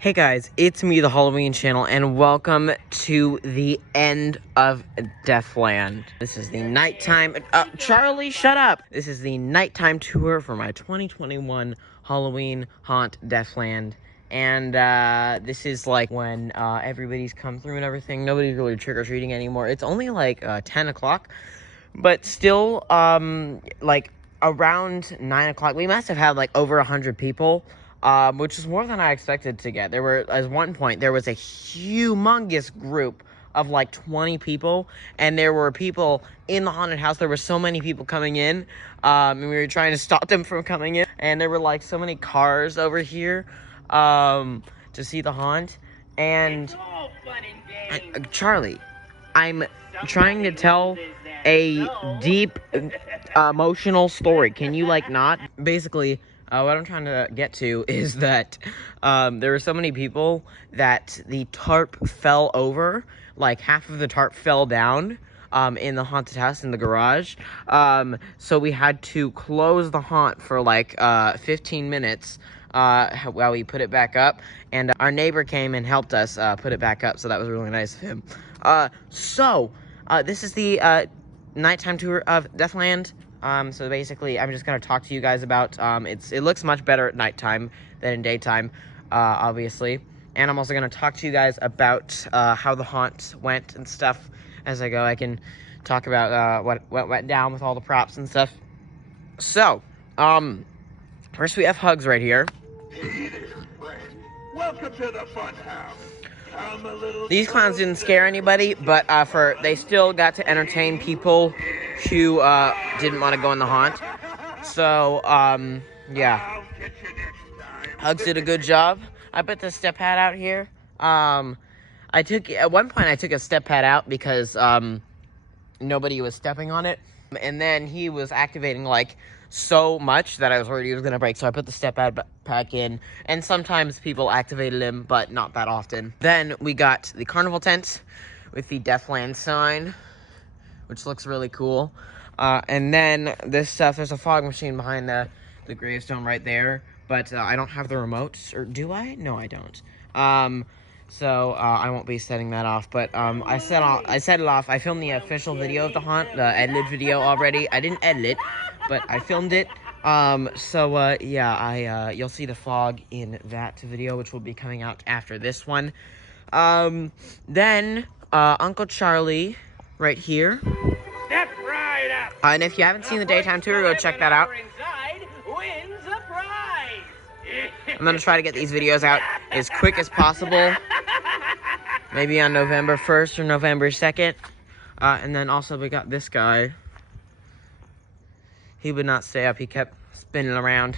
Hey guys, it's me, the Halloween channel, and welcome to the end of DeathLand. This is the nighttime, Charlie, shut up! This is the nighttime tour for my 2021 Halloween haunt DeathLand. And, this is like when, everybody's come through and everything. Nobody's really trick-or-treating anymore. It's only like, 10 o'clock, but still, like, around 9 o'clock, we must have had like over 100 people. Which is more than I expected to get. There were, at one point, there was a humongous group of like 20 people, and there were people in the haunted house. There were so many people coming in, and we were trying to stop them from coming in, and there were like so many cars over here, to see the haunt, and, Charlie, I'm trying to tell a deep, emotional story. Can you, like, not? Basically, what I'm trying to get to is that there were so many people that the tarp fell over. Like, half of the tarp fell down in the haunted house in the garage. So we had to close the haunt for, like, 15 minutes while we put it back up. And our neighbor came and helped us put it back up, so that was really nice of him. This is the nighttime tour of DeathLand. So basically, I'm just gonna talk to you guys about, it looks much better at nighttime than in daytime, obviously. And I'm also gonna talk to you guys about, how the haunt went and stuff as I go. I can talk about, what went down with all the props and stuff. So, first we have Hugs right here. Welcome to the fun house. These clowns didn't scare anybody, but they still got to entertain people who didn't want to go in the haunt. So, yeah. Hugs did a good job. I put the step pad out here. At one point I took a step pad out because nobody was stepping on it. And then he was activating like so much that I was worried he was gonna break, so I put the step pad back in, and sometimes people activated him, but not that often. Then we got the carnival tent with the DeathLand sign, which looks really cool. And then this stuff, there's a fog machine behind the gravestone right there, but I don't have the remote, or do I? No, I don't. So I won't be setting that off, but I set it off. I filmed the official video of the haunt, the edited video already. I didn't edit it, but I filmed it. Yeah, you'll see the fog in that video, which will be coming out after this one. Then Uncle Charlie right here. Step right up. And if you haven't seen the daytime tour, go check that out. I'm gonna try to get these videos out as quick as possible. Maybe on November 1st or November 2nd. And then also we got this guy. He would not stay up. He kept spinning around.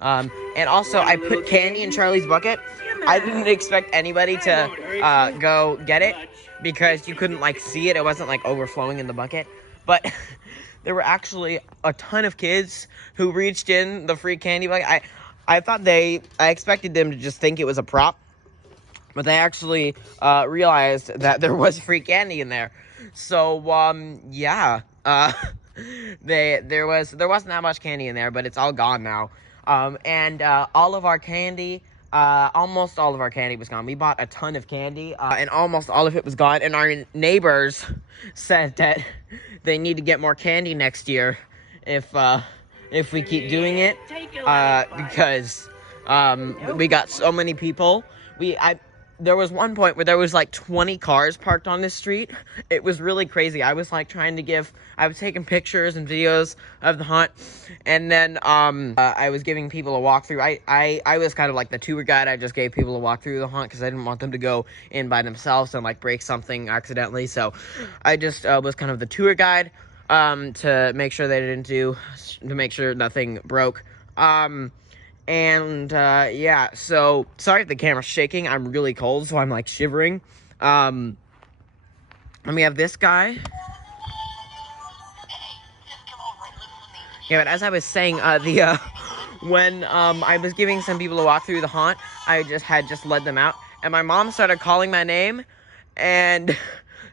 And also I put candy in Charlie's bucket. I didn't expect anybody to go get it because you couldn't like see it. It wasn't like overflowing in the bucket. But there were actually a ton of kids who reached in the free candy bucket. I expected them to just think it was a prop, but they actually realized that there was free candy in there. So yeah, there wasn't that much candy in there, but it's all gone now. And all of our candy, almost all of our candy was gone. We bought a ton of candy, and almost all of it was gone. And our neighbors said that they need to get more candy next year if we keep doing it, because we got so many people. There was one point where there was like 20 cars parked on this street. It was really crazy. I was like I was taking pictures and videos of the haunt, and then I was giving people a walkthrough. I was kind of like the tour guide. I just gave people a walk through the haunt because I didn't want them to go in by themselves and like break something accidentally. So I just was kind of the tour guide to make sure to make sure nothing broke. Yeah, so sorry if the camera's shaking. I'm really cold, so I'm like shivering. And we have this guy. Yeah, but as I was saying, when I was giving some people a walk through the haunt, I just led them out, and my mom started calling my name, and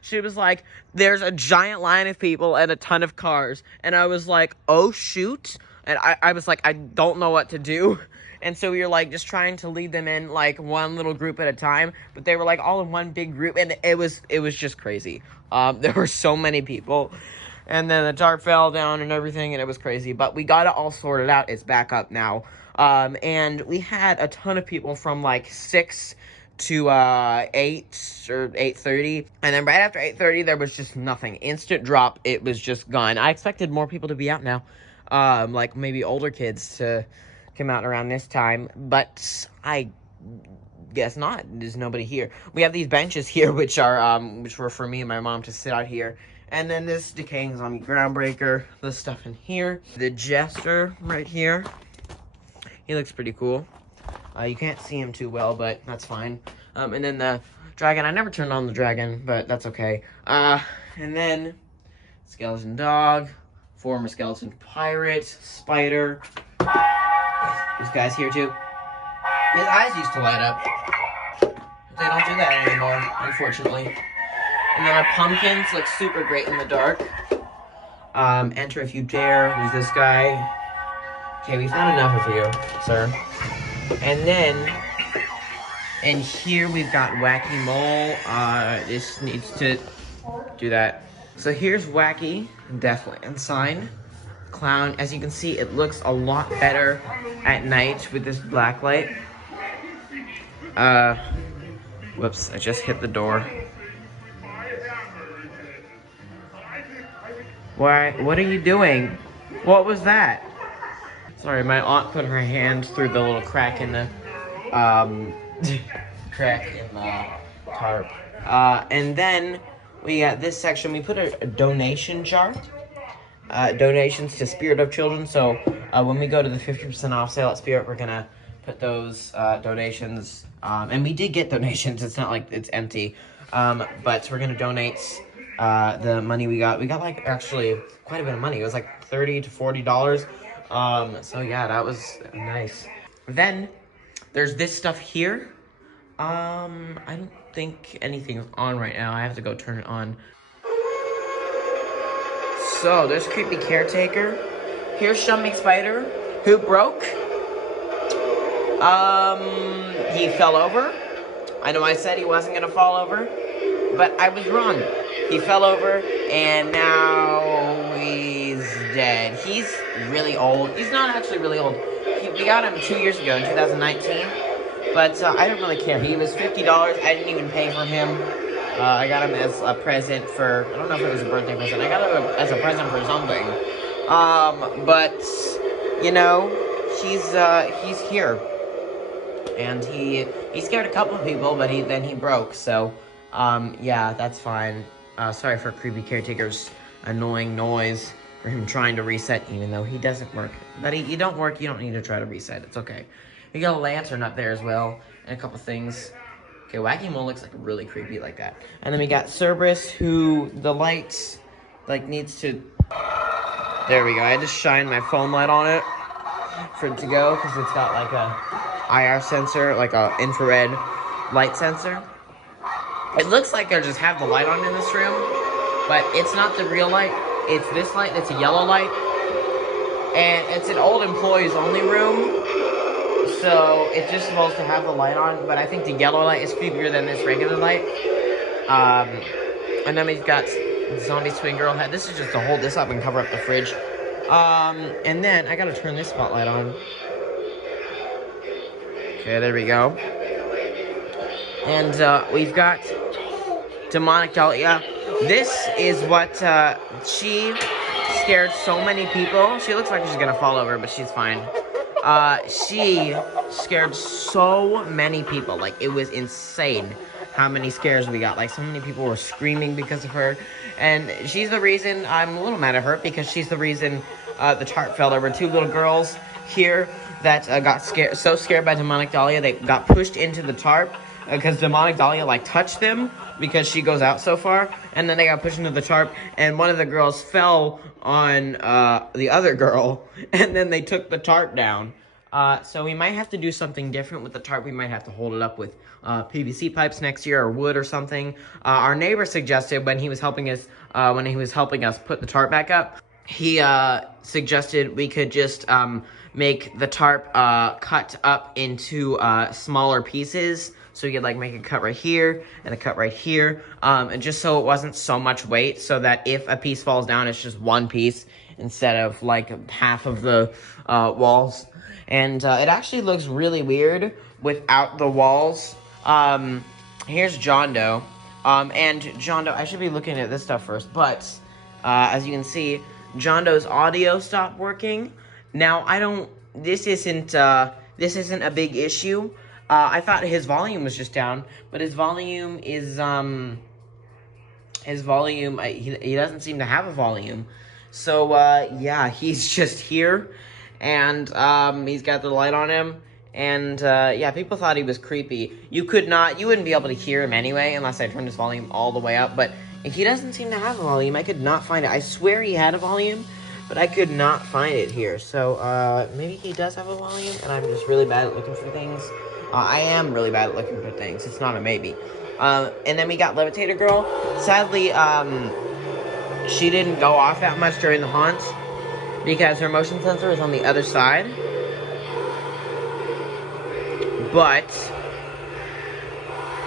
she was like, "There's a giant line of people and a ton of cars," and I was like, "Oh shoot." and I was like, I don't know what to do. And so we were like just trying to lead them in like one little group at a time, but they were like all in one big group, and it was just crazy. There were so many people, and then the tarp fell down and everything, and it was crazy. But we got it all sorted out. It's back up now. And we had a ton of people from like 6 to 8 or 8:30, and then right after 8:30 there was just nothing. Instant drop. It was just gone. I expected more people to be out now, like maybe older kids to come out around this time, but I guess not. There's nobody here. We have these benches here, which were for me and my mom to sit out here. And then this decaying zombie groundbreaker, the stuff in here, the jester right here. He looks pretty cool. You can't see him too well, but that's fine. And then the dragon. I never turned on the dragon, but that's okay. And then skeleton dog, former skeleton pirate, spider. This guy's here too. His eyes used to light up. They don't do that anymore, unfortunately. And then our pumpkins look super great in the dark. Enter if you dare. Who's this guy? Okay, we've had enough of you, sir. And then, in here we've got Wacky Mole. This needs to do that. So here's Wacky, DeathLand sign. Clown, as you can see, it looks a lot better at night with this black light. Whoops, I just hit the door. Why, what are you doing? What was that? Sorry, my aunt put her hand through the little crack in the, tarp. And then we got this section, we put a donation jar. Donations to Spirit of Children. So when we go to the 50% off sale at Spirit, we're gonna put those donations. And we did get donations. It's not like it's empty. But we're gonna donate the money we got. We got like actually quite a bit of money. It was like $30 to $40. So yeah, that was nice. Then there's this stuff here. I don't think anything's on right now. I have to go turn it on. So, there's Creepy Caretaker. Here's Shumming Spider, who broke. He fell over. I know I said he wasn't going to fall over, but I was wrong. He fell over, and now he's dead. He's really old. He's not actually really old. We got him 2 years ago in 2019, but I don't really care. He was $50. I didn't even pay for him. I got him as a present for, I don't know if it was a birthday present. I got him as a present for something. But, you know, he's here. And he scared a couple of people, but then he broke. So, yeah, that's fine. Sorry for Creepy Caretaker's annoying noise for him trying to reset, even though he doesn't work. But you don't work, you don't need to try to reset. It's okay. We got a lantern up there as well, and a couple things. Okay, Wacky Mole looks like really creepy like that. And then we got Cerberus, who the lights, like, needs to... There we go. I just shined my phone light on it for it to go, because it's got, like, a IR sensor, like a infrared light sensor. It looks like I just have the light on in this room, but it's not the real light. It's this light. It's a yellow light. And it's an old employees only room. So it's just supposed to have the light on, but I think the yellow light is creepier than this regular light. And then we've got Zombie Swing Girl head. This is just to hold this up and cover up the fridge. And then I gotta turn this spotlight on. Okay, there we go. And we've got Demonic Dahlia. This is what she scared so many people. She looks like she's gonna fall over, but she's fine. She scared so many people. Like, it was insane how many scares we got. Like, so many people were screaming because of her. And she's the reason I'm a little mad at her, because she's the reason the tarp fell. There were two little girls here that got so scared by Demonic Dahlia, they got pushed into the tarp because Demonic Dahlia, like, touched them because she goes out so far. And then they got pushed into the tarp, and one of the girls fell on the other girl, and then they took the tarp down. So we might have to do something different with the tarp. We might have to hold it up with PVC pipes next year, or wood or something. Our neighbor suggested when he was helping us put the tarp back up, he suggested we could just make the tarp cut up into smaller pieces. So you could like make a cut right here and a cut right here, and just so it wasn't so much weight, so that if a piece falls down, it's just one piece instead of like half of the walls. And it actually looks really weird without the walls. Here's John Doe, and John Doe. I should be looking at this stuff first, but as you can see, John Doe's audio stopped working. Now this isn't a big issue. I thought his volume was just down, but his volume is, he doesn't seem to have a volume. So, yeah, he's just here, and, he's got the light on him, and, yeah, people thought he was creepy. You wouldn't be able to hear him anyway, unless I turned his volume all the way up, but he doesn't seem to have a volume. I could not find it. I swear he had a volume, but I could not find it here. So, maybe he does have a volume, and I'm just really bad at looking for things. I am really bad at looking for things. It's not a maybe. And then we got Levitator Girl. Sadly, she didn't go off that much during the haunt because her motion sensor is on the other side. But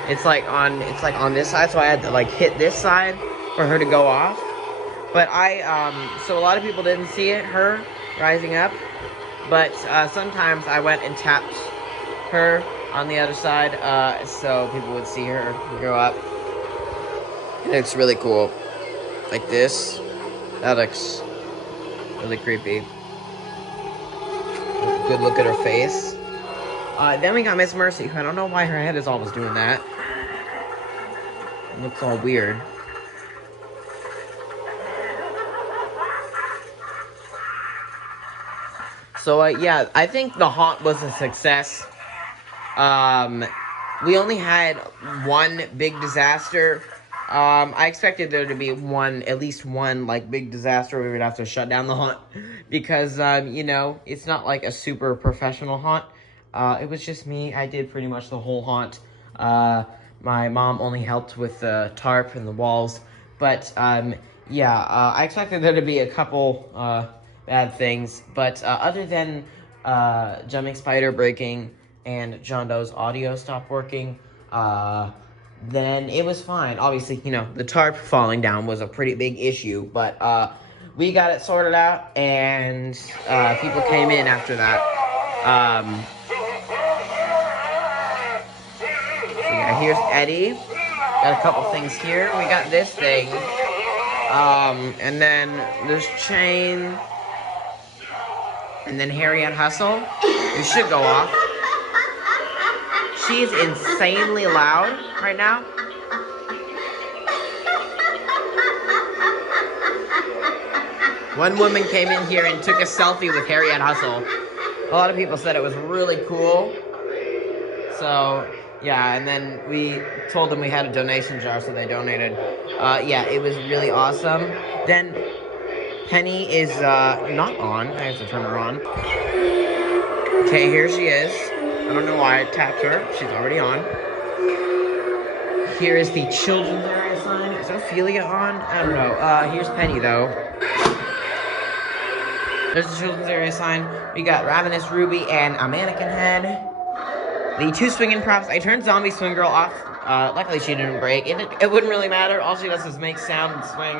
it's like on this side, so I had to like hit this side for her to go off. But so a lot of people didn't see her rising up. But sometimes I went and tapped her on the other side, so people would see her go up. It looks really cool. Like this. That looks really creepy. Good look at her face. Then we got Miss Mercy, who I don't know why her head is always doing that. It looks all weird. So, yeah, I think the haunt was a success. We only had one big disaster. I expected there to be at least one, like, big disaster we would have to shut down the haunt. Because, you know, it's not like a super professional haunt. It was just me. I did pretty much the whole haunt. My mom only helped with the tarp and the walls. But, yeah, I expected there to be a couple, bad things. But, other than, jumping spider breaking and John Doe's audio stopped working, then it was fine. Obviously, you know, the tarp falling down was a pretty big issue, but we got it sorted out, and people came in after that. So yeah, here's Eddie. Got a couple things here. We got this thing, and then there's Chain, and then Harriet Hustle. You should go off. She's insanely loud right now. One woman came in here and took a selfie with Harriet Hustle. A lot of people said it was really cool. So, yeah, and then we told them we had a donation jar, so they donated. Yeah, it was really awesome. Then Penny is not on. I have to turn her on. Okay, here she is. I don't know why I tapped her. She's already on. Here is the children's area sign. Is Ophelia on? I don't know. Here's Penny, though. There's the children's area sign. We got Ravenous Ruby and a mannequin head. The two swinging props. I turned Zombie Swing Girl off. Luckily, she didn't break. It wouldn't really matter. All she does is make sound and swing.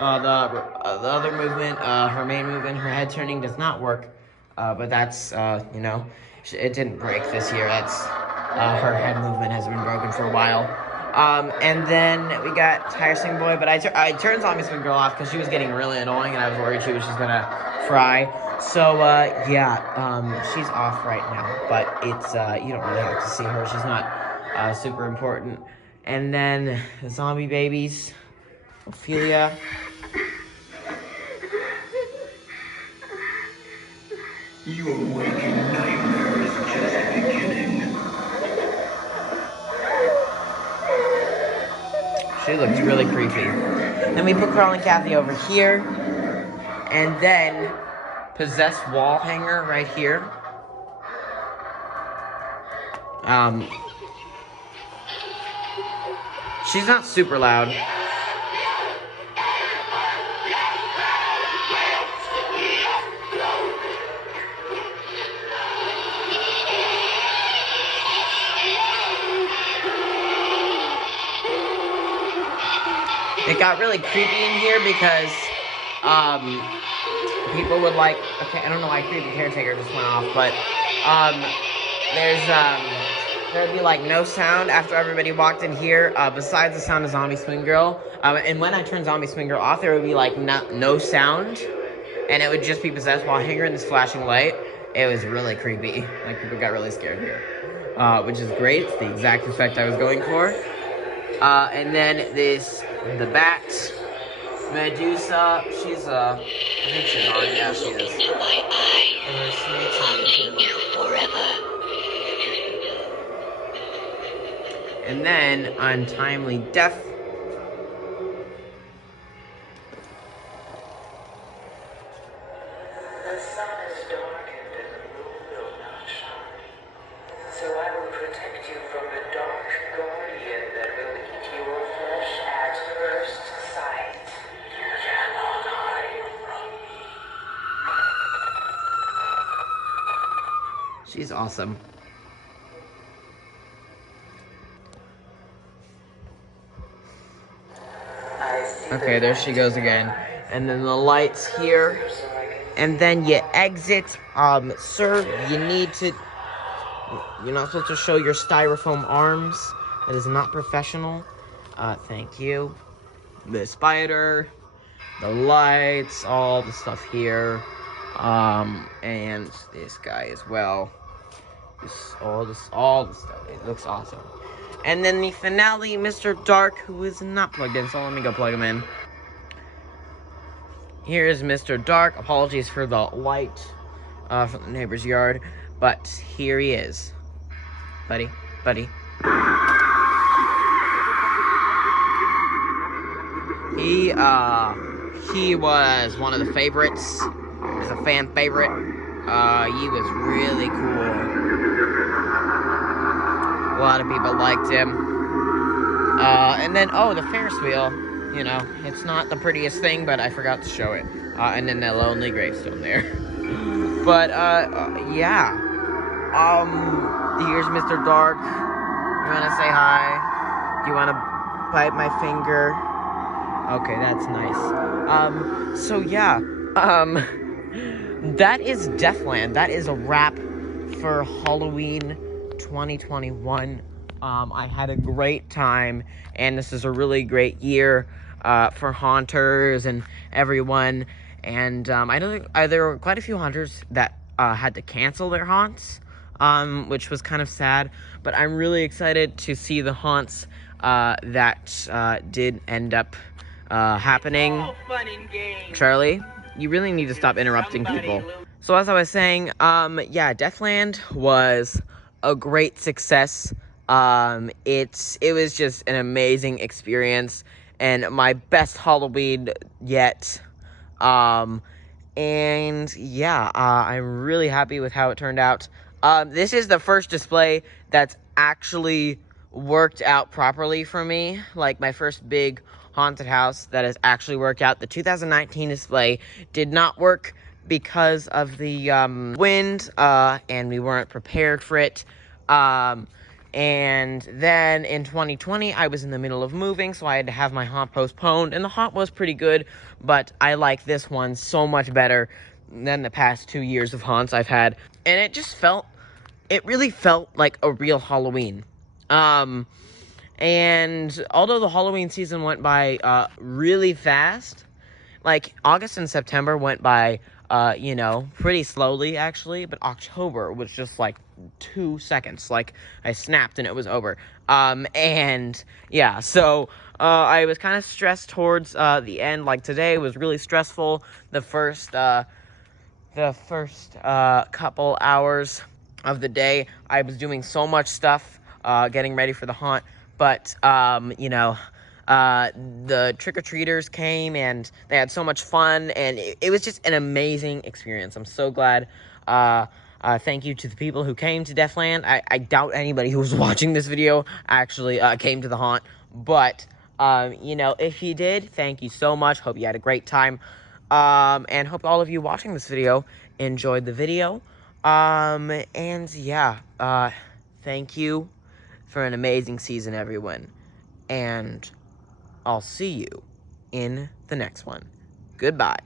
The other movement, her main movement, her head turning does not work. But that's, you know, it didn't break this year. That's, her head movement has been broken for a while. And then we got Tiresome Boy, but I turned Zombie Swing Girl off because she was getting really annoying and I was worried she was just gonna fry. So, yeah, she's off right now, but it's, you don't really have to see her. She's not, super important. And then the zombie babies, Ophelia. You awaken nightmares just beginning. She looks really creepy. Then we put Crawling Kathy over here. And then Possessed Wall Hanger right here. She's not super loud. it got really creepy in here because people would like, okay, I don't know why creepy caretaker just went off, but there'd be like no sound after everybody walked in here, besides the sound of Zombie Swing Girl. And when I turned Zombie Swing Girl off, there would be like no sound, and it would just be possessed while hanging in this flashing light. It was really creepy. Like, people got really scared here, which is great. It's the exact effect I was going for. And then the bat, Medusa. She's I think she's on. Yeah, she is. Into my eye, haunting you forever. And then Untimely Death. The sun is darkened and the moon will not shine. So I will protect you from the dark guardian that will eat your flesh at first sight. You cannot hide from me. She's awesome. Okay, there she goes again. And then the lights here. And then you exit. Sir, you're not supposed to show your styrofoam arms. That is not professional. Thank you. The spider, the lights, all the stuff here. And this guy as well. All the stuff. It looks awesome. And then the finale, Mr. Dark, who is not plugged in, so let me go plug him in. Here's Mr. Dark. Apologies for the light from the neighbor's yard, but here he is. Buddy. He was one of the favorites. He was a fan favorite. He was really cool. A lot of people liked him. And then, the Ferris wheel. You know, it's not the prettiest thing, but I forgot to show it. And then the lonely gravestone there. But, yeah. Here's Mr. Dark. You want to say hi? Do you want to bite my finger? Okay, that's nice. So, yeah. That is DeathLand. That is a wrap for Halloween 2021. I had a great time, and this is a really great year for haunters and everyone. And I know there were quite a few haunters that had to cancel their haunts, which was kind of sad. But I'm really excited to see the haunts that did end up happening. Charlie, you really need to stop interrupting people. So as I was saying, yeah, DeathLand was a great success. It was just an amazing experience and my best Halloween yet. And yeah, I'm really happy with how it turned out. This is the first display that's actually worked out properly for me. Like, my first big haunted house that has actually worked out. The 2019 display did not work because of the wind, and we weren't prepared for it. And then in 2020, I was in the middle of moving, so I had to have my haunt postponed, and the haunt was pretty good, but I like this one so much better than the past 2 years of haunts I've had, and it really felt like a real Halloween. And although the Halloween season went by really fast, like August and September went by pretty slowly, actually, but October was just like 2 seconds. Like, I snapped and it was over. And yeah, so I was kind of stressed towards the end. Like, today was really stressful. The first couple hours of the day, I was doing so much stuff, getting ready for the haunt. But the trick-or-treaters came, and they had so much fun, and it was just an amazing experience. I'm so glad. Thank you to the people who came to DeathLand. I doubt anybody who was watching this video actually came to the haunt, but, if you did, thank you so much. Hope you had a great time, and hope all of you watching this video enjoyed the video. And yeah, thank you for an amazing season, everyone, and I'll see you in the next one. Goodbye.